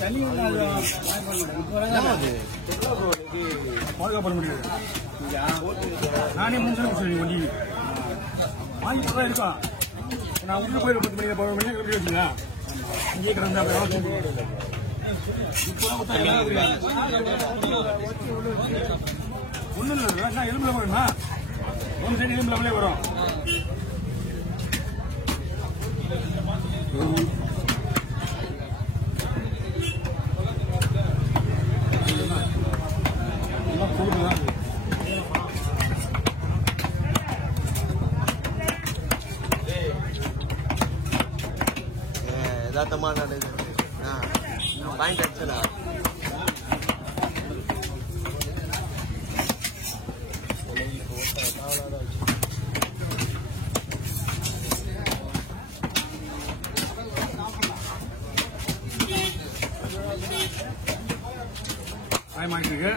தண்ணி பாதுகாப்பு முடியாது. நானே முன்சூர் சொல்லி வண்டி வாங்கிட்டு தான் இருக்கான். நான் உள்ள போய் 10 மணி 11 மணி எப்படி வச்சுங்க இங்கே கிடந்தா ஒன்றும் இல்லை. எலும்புல போறேன்னா ஒரு சைடு எலும்புல வரும். யதார்த்தமான பாயிண்ட் ஆக்சுவலா இருக்கு.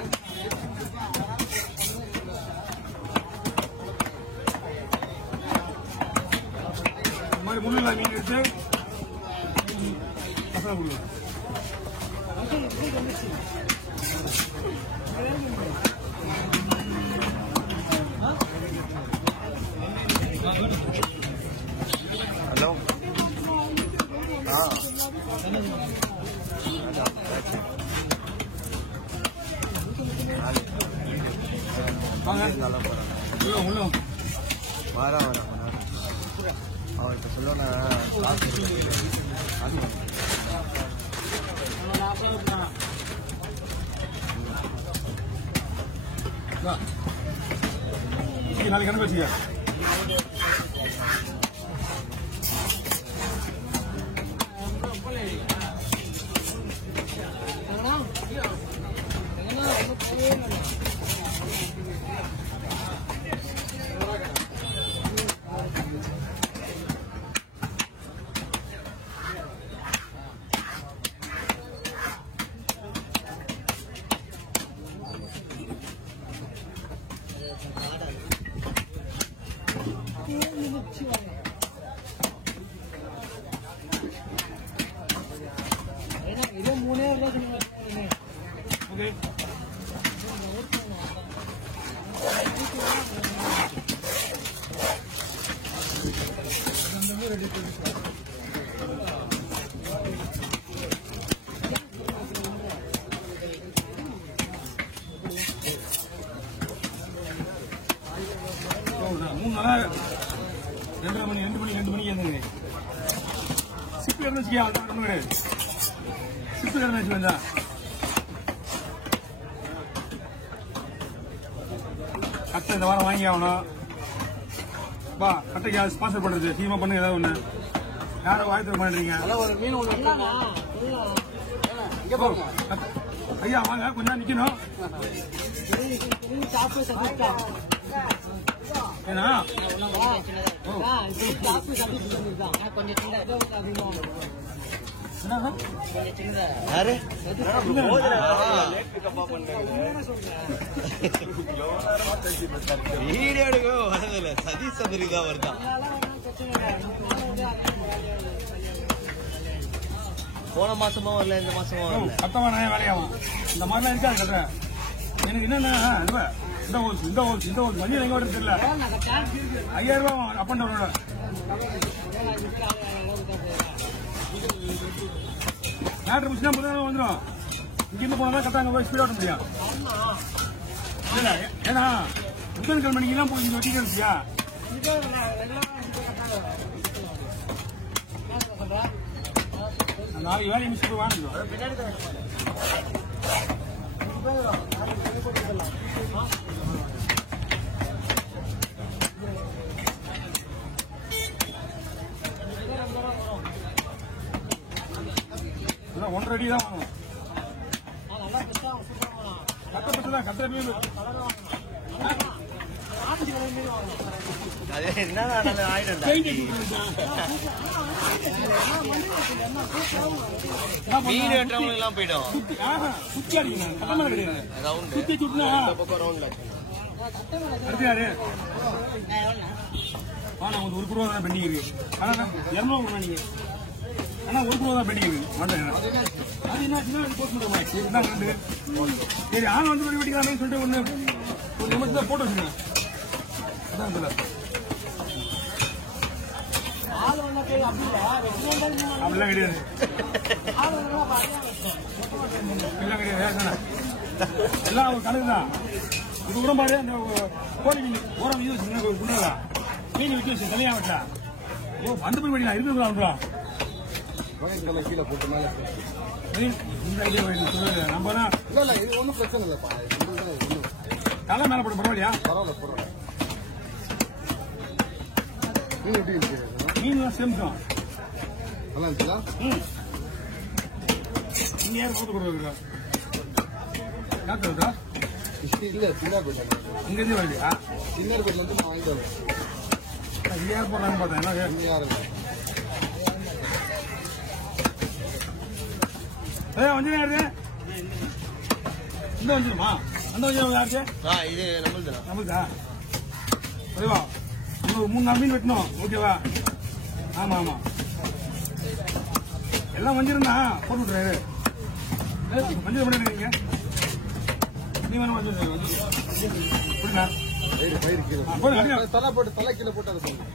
இந்த மாதிரி முள்ளில்லா மீன் எடுத்து மசாலா கொடுக்கலாம். ஹலோ வார அவர் இப்போ சொல்லணும்னா நாளைக்கு கணக்கு வச்சுக்க. மூணு நாளா 2 மணிக்கு எழுந்துங்க. சிப்பு இருந்துச்சுக்கியா அது ஒன்றும் கிடையாது. சிப்பு இருந்துச்சு வந்தா கட்டை இந்த வாரம் வாங்கி ஆகணும். பா கட்டைக்கு ஸ்பான்சர் பண்றது சீமா பண்ணுங்க ஏதாவது ஒண்ணு. யாரும் வாய்ப்பு பண்றீங்க ஐயா வாங்க கொஞ்சம் நிக்கணும். ஏன்னா யாரு வீடியோ எடுக்க வரதில்ல. சதீஷ் சந்திரிகா வருதான். போன மாசமா வரல, இந்த மாசமா வரல. கட்டமா நான் வேலையாகும் இந்த மாதிரிலாம் இருக்காது. கட்டுறேன் எனக்கு என்னன்னா இந்த ஹோல்ஸ் மணி எங்க வருது தெரியல. 5000 ரூபாய் அப் அண்ட் டவுன். மேட்ரு முடிச்சுனா முதல்ல வந்துடும். இங்கிருந்து போனா கரெக்டா அங்க போய் ஸ்பீட் ஓட்ட முடியும். இல்ல ஏன்னா புத்தன்கள் மணிக்கெல்லாம் போய் இங்க வட்டிக்க இருந்துச்சியா நாளைக்கு வேலையை மிஸ் போய் வாங்கிடும். அதான் 1.5 அடி தான் வாங்கணும். கட்டப்பட்டு தான் கட்ட அது என்ன ஆயிடும் மீன் வெட்டுறவங்க எல்லாம் போயிடும். சுத்தி அடிக்கணும், கட்டமா கிடையாது. சுத்தி சுட்டினா ரவுண்ட்ல அடுத்து யாரு? நான் ஒரு ரூபா தான் பெண்டிங் இருக்கு. ஆனா 200 நீங்க ஆனா 1 ரூபா தான் பெண்டிங் இருக்கு. அது என்ன போஸ்ட் பண்ணுறோம். சரி ஆனா வந்து வெட்டிக்கலாமே சொல்லிட்டு ஒண்ணு ஒரு நிமிஷத்துல போட்டோ வச்சுக்கேன். அதான் தெரியல அப்படிலாம் கிடையாது. எல்லாம் ஒரு கணக்கு தான். இது கூட பாரு அந்த கோழி மீன் ஓரம் இது வச்சுருந்தா மீன் விட்டு வச்சு தனியா வச்சா ஓ அந்த போய் வெடிக்கலாம் இருக்குங்களா கீழே போட்டு மேல நம்ம தான் இல்ல இது ஒன்றும் பிரச்சனை இல்லைப்பா. தலை மேல போட பரவாயில்லையா? பரவாயில்ல பரவாயில்ல. மீன் எப்படி இருக்கு? மீன் சேம் தான். நல்லா இருந்துச்சா? நீங்க யாரும் போட்டு கொடுக்குறா யார் இருக்கா? இல்ல சின்ன பேட்டை இங்கிருந்து வருவியா? சின்ன பேட்டில இருந்து நான் வாங்கிட்டு வரேன். இது யார் போடுறான்னு பார்த்தேன். என்ன இங்க யாரும் வஞ்சனம் யாரு? இந்த வஞ்சனமா? அந்த வஞ்சனம் யாருக்கு? இது நம்மளுது நமக்கா? சரிவா இன்னும் 3-4 மீன் வெட்டணும். ஓகேவா? ஆமா ஆமா எல்லாம் வஞ்சிரம் தான் போட்டு விட்டுறாரு. வஞ்சரம் பண்ணிருக்கீங்க நீ வேணும் வஞ்சரம் புரியுதா? பயிர் கீழே தலை போட்டு தலை கீழே போட்டு அதை பண்ணுங்க.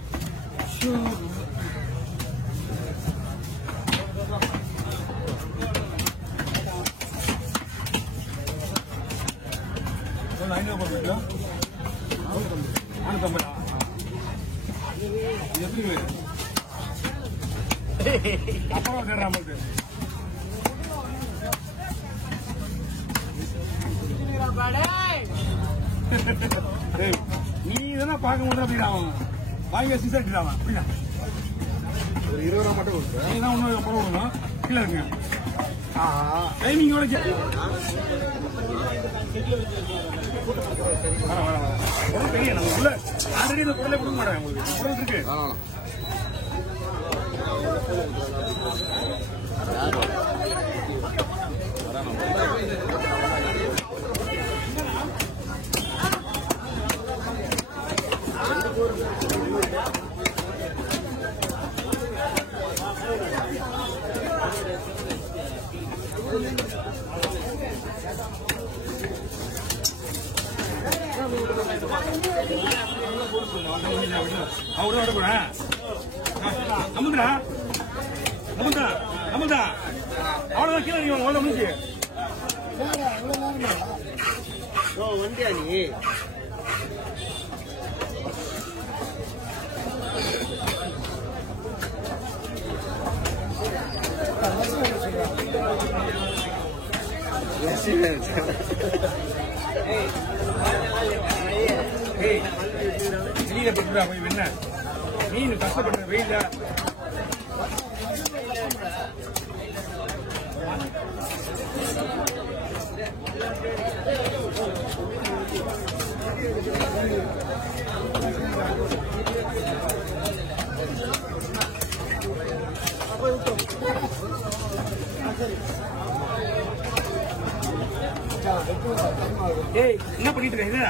எப்படி அப்புறம் நமக்கு நீ இதெல்லாம் பார்க்க முடியாது அப்படின்னா வாங்கி சிசாட்டிடாம அப்படின்னா ஒரு 20 ரூபா மட்டும் கொடுப்பேன். நீதான் ஒன்றும் அப்புறம் விடணும் கீழே இருக்குங்க. டைமிங்கோட பெரிய நம்ம உள்ள ஆல்ரெடி இந்த பொருளை கொடுக்க மாட்டேன். உங்களுக்கு பொருள் இருக்கு. அவரு வரக்கூடாது. அமுதா அமுதா அமுதா அவ்வளவுதான் கீழே நீங்க உள்ள முடிஞ்சு வண்டியா நீ வெளியில போட்டுடா போய் என்ன மீன் கஷ்டப்படுற வெயில ஏய் என்ன பண்ணிட்டு இருக்க?